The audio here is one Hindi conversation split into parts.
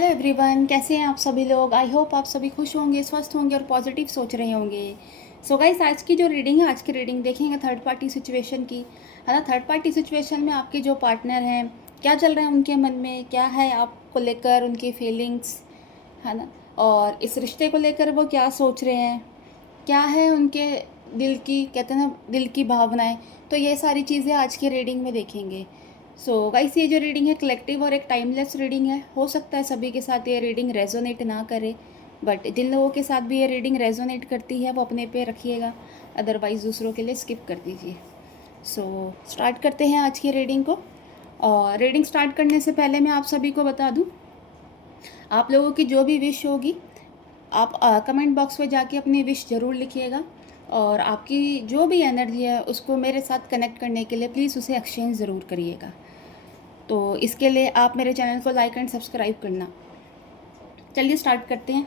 हेलो एवरीवन, कैसे हैं आप सभी लोग। आई होप आप सभी खुश होंगे, स्वस्थ होंगे और पॉजिटिव सोच रहे होंगे। सो गाइस, आज की जो रीडिंग है, आज की रीडिंग देखेंगे थर्ड पार्टी सिचुएशन की, है ना। थर्ड पार्टी सिचुएशन में आपके जो पार्टनर हैं, क्या चल रहा है उनके मन में, क्या है आपको लेकर उनकी फीलिंग्स, है ना। और इस रिश्ते को लेकर वो क्या सोच रहे हैं, क्या है उनके दिल की, कहते हैं ना, दिल की भावनाएं। तो ये सारी चीज़ें आज की रीडिंग में देखेंगे। सो गाइस, ये जो रीडिंग है कलेक्टिव और एक टाइमलेस रीडिंग है। हो सकता है सभी के साथ ये रीडिंग रेजोनेट ना करे, बट जिन लोगों के साथ भी ये रीडिंग रेजोनेट करती है वो अपने पे रखिएगा, अदरवाइज़ दूसरों के लिए स्किप कर दीजिए। सो स्टार्ट करते हैं आज की रीडिंग को। और रीडिंग स्टार्ट करने से पहले मैं आप सभी को बता दूं, आप लोगों की जो भी विश होगी, आप कमेंट बॉक्स में जाके अपनी विश ज़रूर लिखिएगा। और आपकी जो भी एनर्जी है उसको मेरे साथ कनेक्ट करने के लिए प्लीज़ उसे एक्सचेंज ज़रूर करिएगा। तो इसके लिए आप मेरे चैनल को लाइक एंड सब्सक्राइब करना। चलिए स्टार्ट करते हैं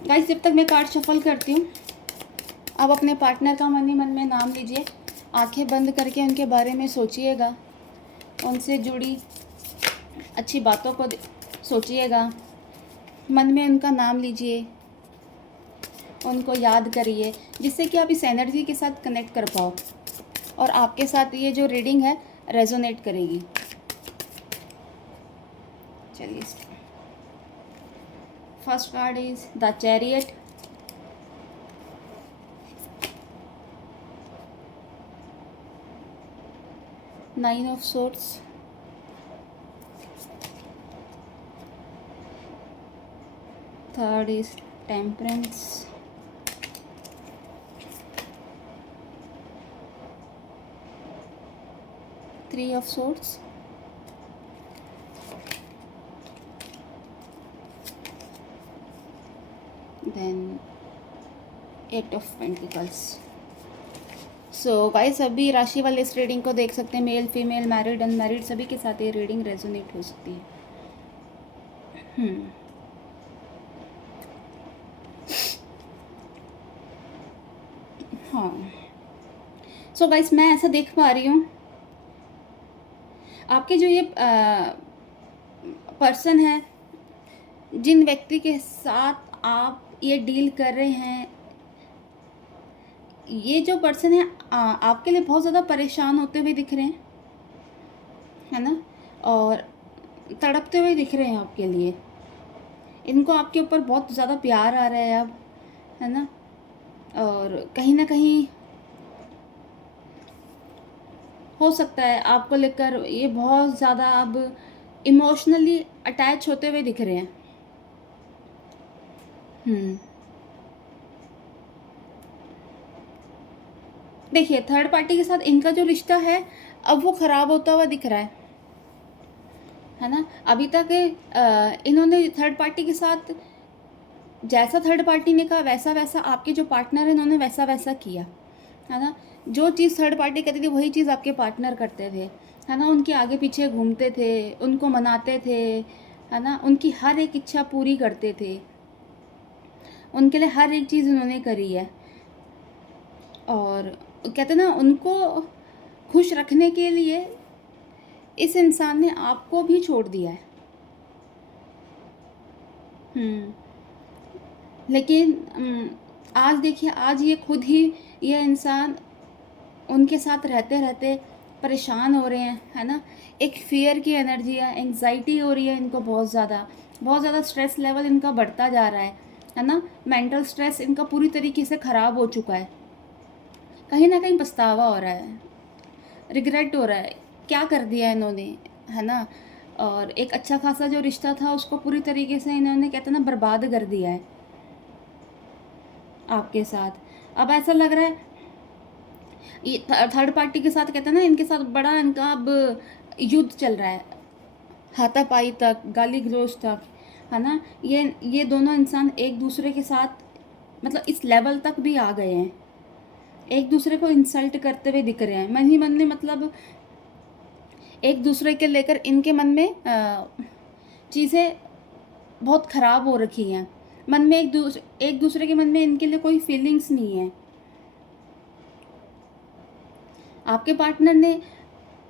गाइस। जब तक मैं कार्ड शफल करती हूँ, आप अपने पार्टनर का मन ही मन में नाम लीजिए। आंखें बंद करके उनके बारे में सोचिएगा, उनसे जुड़ी अच्छी बातों को सोचिएगा, मन में उनका नाम लीजिए, उनको याद करिए, जिससे कि आप इस एनर्जी के साथ कनेक्ट कर पाओ और आपके साथ ये जो रीडिंग है रेजोनेट करेगी। चलिए, first card is the chariot, nine of swords, third is temperance, three of swords, then eight of pentacles. So guys, सभी राशि वाले इस रीडिंग को देख सकते हैं। मेल फीमेल, मैरिड अनमैरिड, सभी के साथ ये रीडिंग रेजोनेट हो सकती है। हाँ, सो गाइस, मैं ऐसा देख पा रही हूँ, आपके जो ये पर्सन है, जिन व्यक्ति के साथ आप ये डील कर रहे हैं, ये जो पर्सन है आपके लिए बहुत ज़्यादा परेशान होते हुए दिख रहे हैं, है ना। और तड़पते हुए दिख रहे हैं आपके लिए। इनको आपके ऊपर बहुत ज़्यादा प्यार आ रहा है अब, है ना। और कहीं ना कहीं हो सकता है आपको लेकर ये बहुत ज़्यादा अब इमोशनली अटैच होते हुए दिख रहे हैं। देखिए, थर्ड पार्टी के साथ इनका जो रिश्ता है अब वो ख़राब होता हुआ दिख रहा है ना। अभी तक इन्होंने थर्ड पार्टी के साथ जैसा थर्ड पार्टी ने कहा वैसा वैसा आपके जो पार्टनर है इन्होंने वैसा वैसा किया, है ना। जो चीज़ थर्ड पार्टी कहती थी वही चीज़ आपके पार्टनर करते थे, है ना। उनके आगे पीछे घूमते थे, उनको मनाते थे, है ना। उनकी हर एक इच्छा पूरी करते थे, उनके लिए हर एक चीज़ उन्होंने करी है। और कहते ना, उनको खुश रखने के लिए इस इंसान ने आपको भी छोड़ दिया है। लेकिन आज देखिए, आज ये खुद ही, ये इंसान उनके साथ रहते रहते परेशान हो रहे हैं, है ना। एक फियर की एनर्जी है, एंग्जाइटी हो रही है इनको, बहुत ज़्यादा स्ट्रेस लेवल इनका बढ़ता जा रहा है ना। मेंटल स्ट्रेस इनका पूरी तरीके से ख़राब हो चुका है। कहीं ना कहीं पछतावा हो रहा है, रिग्रेट हो रहा है, क्या कर दिया इन्होंने, है ना। और एक अच्छा खासा जो रिश्ता था उसको पूरी तरीके से इन्होंने, कहते ना, बर्बाद कर दिया है आपके साथ। अब ऐसा लग रहा है ये थर्ड पार्टी के साथ, कहते हैं ना, इनके साथ बड़ा इनका अब युद्ध चल रहा है, हाथापाई तक, गाली गलौज तक, है ना। ये दोनों इंसान एक दूसरे के साथ, मतलब इस लेवल तक भी आ गए हैं, एक दूसरे को इंसल्ट करते हुए दिख रहे हैं मन ही मन में। मतलब एक दूसरे के लेकर इनके मन में चीज़ें बहुत ख़राब हो रखी हैं। मन में एक दूसरे के मन में इनके लिए कोई फीलिंग्स नहीं है। आपके पार्टनर ने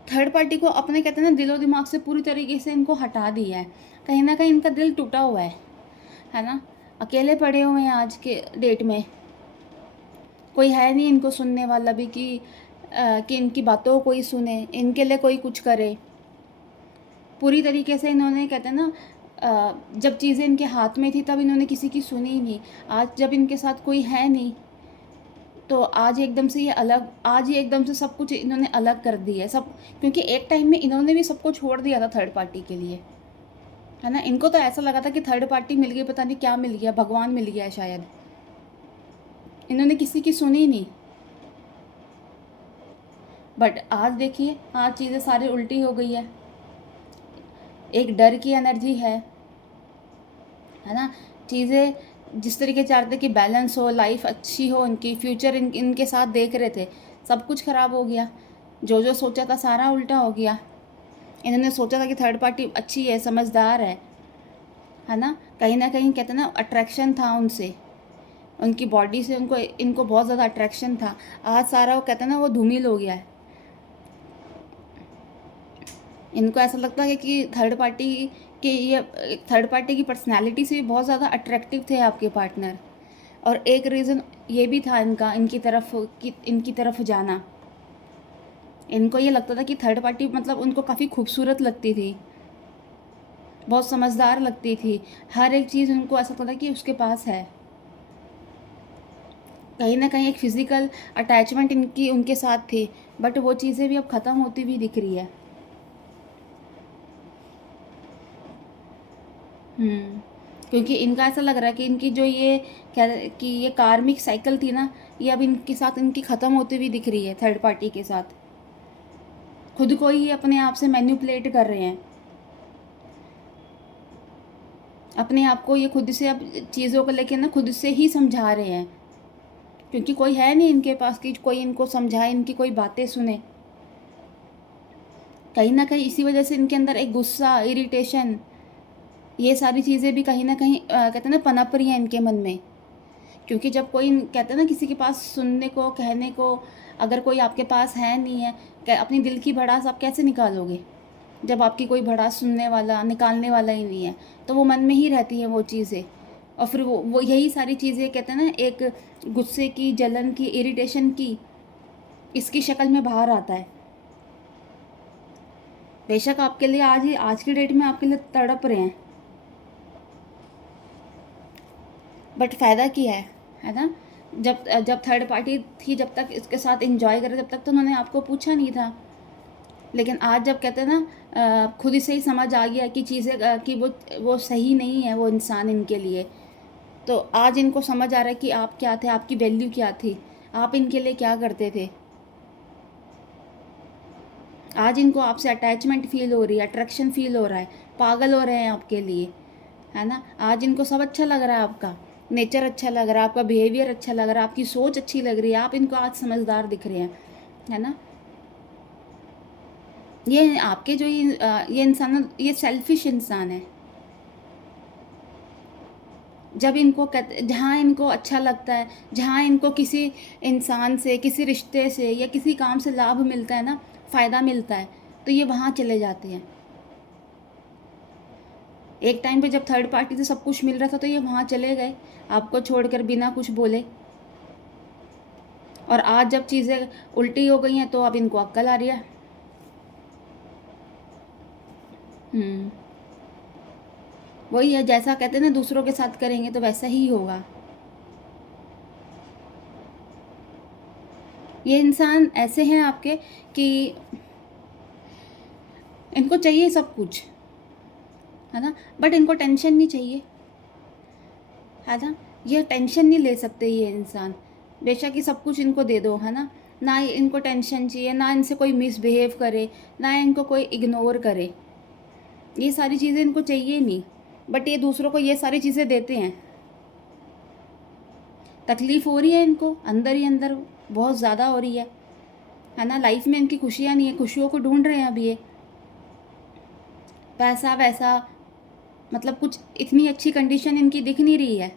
थर्ड पार्टी को अपने कहते हैं ना दिलो दिमाग से पूरी तरीके से इनको हटा दिया है। कहीं ना कहीं इनका दिल टूटा हुआ है ना। अकेले पड़े हुए हैं आज के डेट में, कोई है नहीं इनको सुनने वाला भी कि इनकी बातों को कोई सुने, इनके लिए कोई कुछ करे। पूरी तरीके से इन्होंने कहते हैं ना जब चीज़ें इनके हाथ में थी तब इन्होंने किसी की सुनी ही नहीं। आज जब इनके साथ कोई है नहीं तो आज एकदम से ये अलग, आज ये एकदम से सब कुछ इन्होंने अलग कर दिया है सब। क्योंकि एक टाइम में इन्होंने भी सबको छोड़ दिया था थर्ड पार्टी के लिए, है ना। इनको तो ऐसा लगा था कि थर्ड पार्टी मिल गई, पता नहीं क्या मिल गया, भगवान मिल गया है शायद। इन्होंने किसी की सुनी नहीं। बट आज देखिए, आज चीज़ें सारी उल्टी हो गई है। एक डर की एनर्जी है ना। चीज़ें जिस तरीके चाहते कि बैलेंस हो, लाइफ अच्छी हो, इनकी फ्यूचर इनके साथ देख रहे थे, सब कुछ ख़राब हो गया। जो जो सोचा था सारा उल्टा हो गया। इन्होंने सोचा था कि थर्ड पार्टी अच्छी है, समझदार है ना। कहीं ना कहीं कहते हैं ना अट्रैक्शन था उनसे, उनकी बॉडी से इनको बहुत ज़्यादा अट्रैक्शन था। आज सारा वो कहते हैं ना वो धूमिल हो गया है। इनको ऐसा लगता है कि थर्ड पार्टी की पर्सनैलिटी से बहुत ज़्यादा अट्रैक्टिव थे आपके पार्टनर। और एक रीज़न ये भी था इनका इनकी तरफ जाना। इनको ये लगता था कि थर्ड पार्टी मतलब उनको काफ़ी खूबसूरत लगती थी, बहुत समझदार लगती थी। हर एक चीज़ उनको ऐसा लगता था कि उसके पास है। कहीं ना कहीं एक फ़िज़िकल अटैचमेंट इनकी उनके साथ थी। बट वो चीज़ें भी अब ख़त्म होती हुई दिख रही है। क्योंकि इनका ऐसा लग रहा है कि इनकी जो ये क्या कि ये कार्मिक साइकिल थी ना, ये अब इनके साथ इनकी ख़त्म होती हुई दिख रही है। थर्ड पार्टी के साथ खुद को ही अपने आप से मैनिपुलेट कर रहे हैं। अपने आप को ये खुद से अब चीज़ों को लेकर ना खुद से ही समझा रहे हैं। क्योंकि कोई है नहीं इनके पास कि कोई इनको समझाए, इनकी कोई बातें सुने। कहीं ना कहीं इसी वजह से इनके अंदर एक गुस्सा, इरिटेशन, ये सारी चीज़ें भी कहीं ना कहीं कहते हैं ना पनप रही हैं इनके मन में। क्योंकि जब कोई कहते हैं ना किसी के पास सुनने को, कहने को अगर कोई आपके पास है नहीं है, अपनी दिल की भड़ास आप कैसे निकालोगे जब आपकी कोई भड़ास सुनने वाला, निकालने वाला ही नहीं है। तो वो मन में ही रहती हैं वो चीज़ें। और फिर वो यही सारी चीज़ें कहते हैं ना एक गुस्से की, जलन की, इरिटेशन की, इसकी शक्ल में बाहर आता है। बेशक आपके लिए आज की डेट में आपके लिए तड़प रहे हैं, बट फ़ायदा क्या है ना। जब थर्ड पार्टी थी, जब तक इसके साथ एंजॉय करे तब तक तो उन्होंने आपको पूछा नहीं था। लेकिन आज जब कहते हैं ना खुद ही से ही समझ आ गया कि चीज़ें कि वो सही नहीं है वो इंसान इनके लिए, तो आज इनको समझ आ रहा है कि आप क्या थे, आपकी वैल्यू क्या थी, आप इनके लिए क्या करते थे। आज इनको आपसे अटैचमेंट फील हो रही है, अट्रैक्शन फील हो रहा है, पागल हो रहे हैं आपके लिए, है ना। आज इनको सब अच्छा लग रहा है, आपका नेचर अच्छा लग रहा है, आपका बिहेवियर अच्छा लग रहा है, आपकी सोच अच्छी लग रही है, आप इनको आज समझदार दिख रहे हैं, है ना। ये आपके जो ये इंसान, ये सेल्फिश इंसान है। जब इनको जहाँ इनको अच्छा लगता है, जहाँ इनको किसी इंसान से, किसी रिश्ते से या किसी काम से लाभ मिलता है ना, फ़ायदा मिलता है, तो ये वहाँ चले जाते हैं। एक टाइम पे जब थर्ड पार्टी से सब कुछ मिल रहा था तो ये वहाँ चले गए आपको छोड़कर बिना कुछ बोले। और आज जब चीज़ें उल्टी हो गई हैं तो अब इनको अक्ल आ रही है। वही है, जैसा कहते हैं ना दूसरों के साथ करेंगे तो वैसा ही होगा। ये इंसान ऐसे हैं आपके कि इनको चाहिए सब कुछ, है ना, बट इनको टेंशन नहीं चाहिए, है ना। ये टेंशन नहीं ले सकते ये इंसान, बेशक ही सब कुछ इनको दे दो, है ना इनको टेंशन चाहिए, ना इनसे कोई मिसबिहेव करे, ना इनको कोई इग्नोर करे। ये सारी चीज़ें इनको चाहिए नहीं, बट ये दूसरों को ये सारी चीज़ें देते हैं। तकलीफ़ हो रही है इनको अंदर ही अंदर, बहुत ज़्यादा हो रही है ना। लाइफ में इनकी खुशियाँ नहीं है, खुशियों को ढूंढ रहे हैं अब ये। पैसा वैसा मतलब कुछ इतनी अच्छी कंडीशन इनकी दिख नहीं रही है।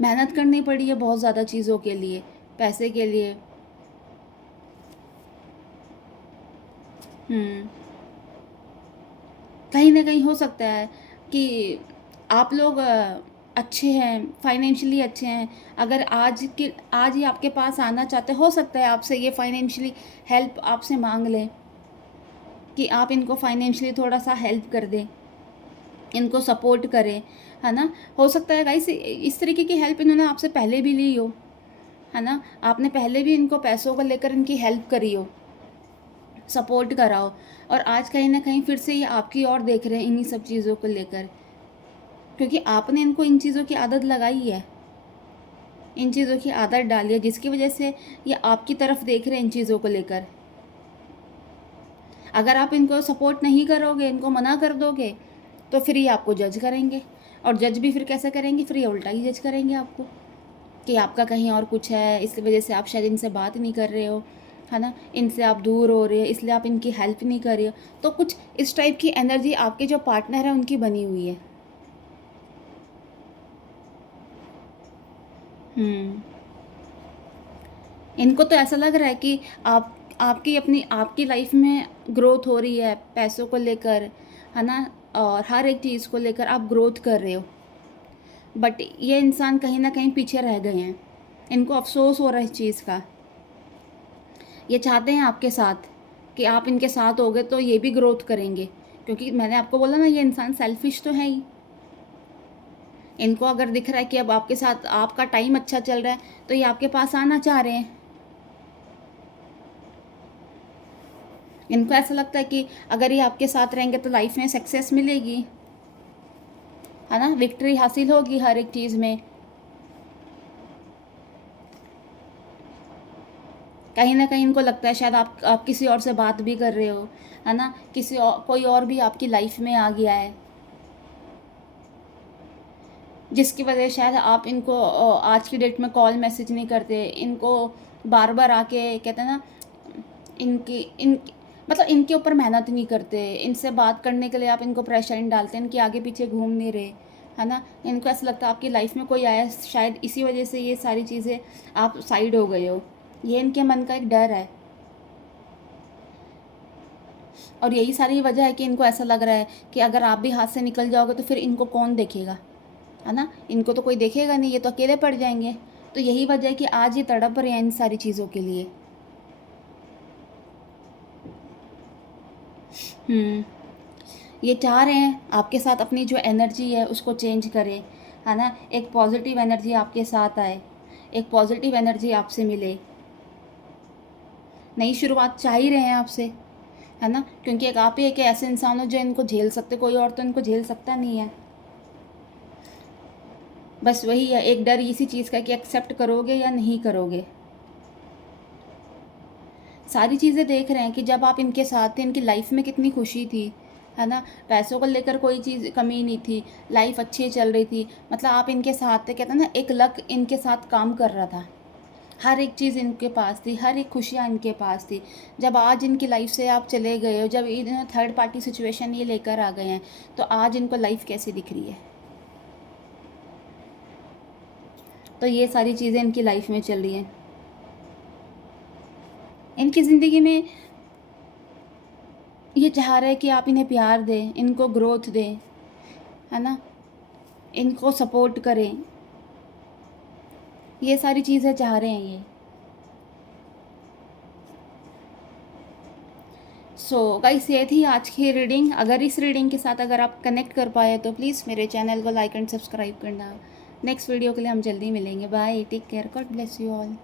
मेहनत करनी पड़ी है बहुत ज़्यादा चीज़ों के लिए, पैसे के लिए। हुँ। कहीं न कहीं हो सकता है कि आप लोग अच्छे हैं, फाइनेंशियली अच्छे हैं। अगर आज ही आपके पास आना चाहते, हो सकता है आपसे ये फाइनेंशियली हेल्प आपसे माँग लें कि आप इनको फाइनेंशियली थोड़ा-सा हेल्प कर दें, इनको सपोर्ट करें, है ना? हो सकता है गाइस इस तरीके की हेल्प इन्होंने आपसे पहले भी ली हो, है ना? आपने पहले भी इनको पैसों को लेकर इनकी हेल्प करी हो, सपोर्ट करा हो, और आज कहीं न कहीं फिर से ये आपकी ओर देख रहे हैं इन्हीं सब चीज़ों को लेकर। क्योंकि आपने इनको इन चीज़ों की आदत लगाई है, इन चीज़ों की आदत डाली है, जिसकी वजह से ये आपकी तरफ देख रहे हैं इन चीज़ों को लेकर। अगर आप इनको सपोर्ट नहीं करोगे, इनको मना कर दोगे, तो फिर ये आपको जज करेंगे, और जज भी फिर कैसे करेंगे, फिर ये उल्टा ही जज करेंगे आपको कि आपका कहीं और कुछ है, इस वजह से आप शायद इनसे बात नहीं कर रहे हो, है ना? इनसे आप दूर हो रहे हो, इसलिए आप इनकी हेल्प नहीं कर रहे हो। तो कुछ इस टाइप की एनर्जी आपके जो पार्टनर हैं उनकी बनी हुई है। हुँ। इनको तो ऐसा लग रहा है कि आपकी लाइफ में ग्रोथ हो रही है, पैसों को लेकर, है ना? और हर एक चीज़ को लेकर आप ग्रोथ कर रहे हो। बट ये इंसान कहीं न कहीं पीछे रह गए हैं। इनको अफ़सोस हो रहा है इस चीज़ का। ये चाहते हैं आपके साथ कि आप इनके साथ होगे तो ये भी ग्रोथ करेंगे। क्योंकि मैंने आपको बोला ना, ये इंसान सेल्फ़िश तो है ही। इनको अगर दिख रहा है कि अब आपके साथ आपका टाइम अच्छा चल रहा है, तो ये आपके पास आना चाह रहे हैं। इनको ऐसा लगता है कि अगर ये आपके साथ रहेंगे तो लाइफ में सक्सेस मिलेगी, है ना? विक्ट्री हासिल होगी हर एक चीज़ में। कहीं न कहीं इनको लगता है शायद आप किसी और से बात भी कर रहे हो, है ना? कोई और भी आपकी लाइफ में आ गया है, जिसकी वजह से शायद आप इनको आज की डेट में कॉल मैसेज नहीं करते। इनको बार-बार आके कहते हैं ना, इनकी इनकी मतलब इनके ऊपर मेहनत नहीं करते, इनसे बात करने के लिए आप इनको प्रेशर नहीं डालते, इनके आगे पीछे घूम नहीं रहे, है ना? इनको ऐसा लगता है आपकी लाइफ में कोई आया, शायद इसी वजह से ये सारी चीज़ें आप साइड हो गए हो। ये इनके मन का एक डर है, और यही सारी वजह है कि इनको ऐसा लग रहा है कि अगर आप भी हाथ से निकल जाओगे तो फिर इनको कौन देखेगा, है ना? इनको तो कोई देखेगा नहीं, ये तो अकेले पड़ जाएँगे। तो यही वजह है कि आज ये तड़प रहे हैं इन सारी चीज़ों के लिए। हुँ। ये चाह रहे हैं आपके साथ अपनी जो एनर्जी है उसको चेंज करें, है ना? एक पॉजिटिव एनर्जी आपके साथ आए, एक पॉजिटिव एनर्जी आपसे मिले। नई शुरुआत चाह ही रहे हैं आपसे, है ना? क्योंकि एक आप ही एक ऐसे इंसान हो जो इनको झेल सकते, कोई और तो इनको झेल सकता नहीं है। बस वही है, एक डर इसी चीज़ का कि एक्सेप्ट करोगे या नहीं करोगे। सारी चीज़ें देख रहे हैं कि जब आप इनके साथ थे, इनकी लाइफ में कितनी खुशी थी, है ना? पैसों को लेकर कोई चीज़ कमी नहीं थी, लाइफ अच्छी चल रही थी। मतलब आप इनके साथ थे, कहते हैं ना, एक लक इनके साथ काम कर रहा था। हर एक चीज़ इनके पास थी, हर एक खुशियाँ इनके पास थी। जब आज इनकी लाइफ से आप चले गए हो, जब इन थर्ड पार्टी सिचुएशन ये लेकर आ गए हैं, तो आज इनको लाइफ कैसी दिख रही है? तो ये सारी चीज़ें इनकी लाइफ में चल रही हैं। इनकी ज़िंदगी में ये चाह रहे हैं कि आप इन्हें प्यार दें, इनको ग्रोथ दें, है ना? इनको सपोर्ट करें। ये सारी चीज़ें चाह रहे हैं ये। सो गाइस, ये थी आज की रीडिंग। अगर इस रीडिंग के साथ अगर आप कनेक्ट कर पाए तो प्लीज़ मेरे चैनल को लाइक एंड सब्सक्राइब करना। नेक्स्ट वीडियो के लिए हम जल्दी मिलेंगे। Bye, take care, God bless you all.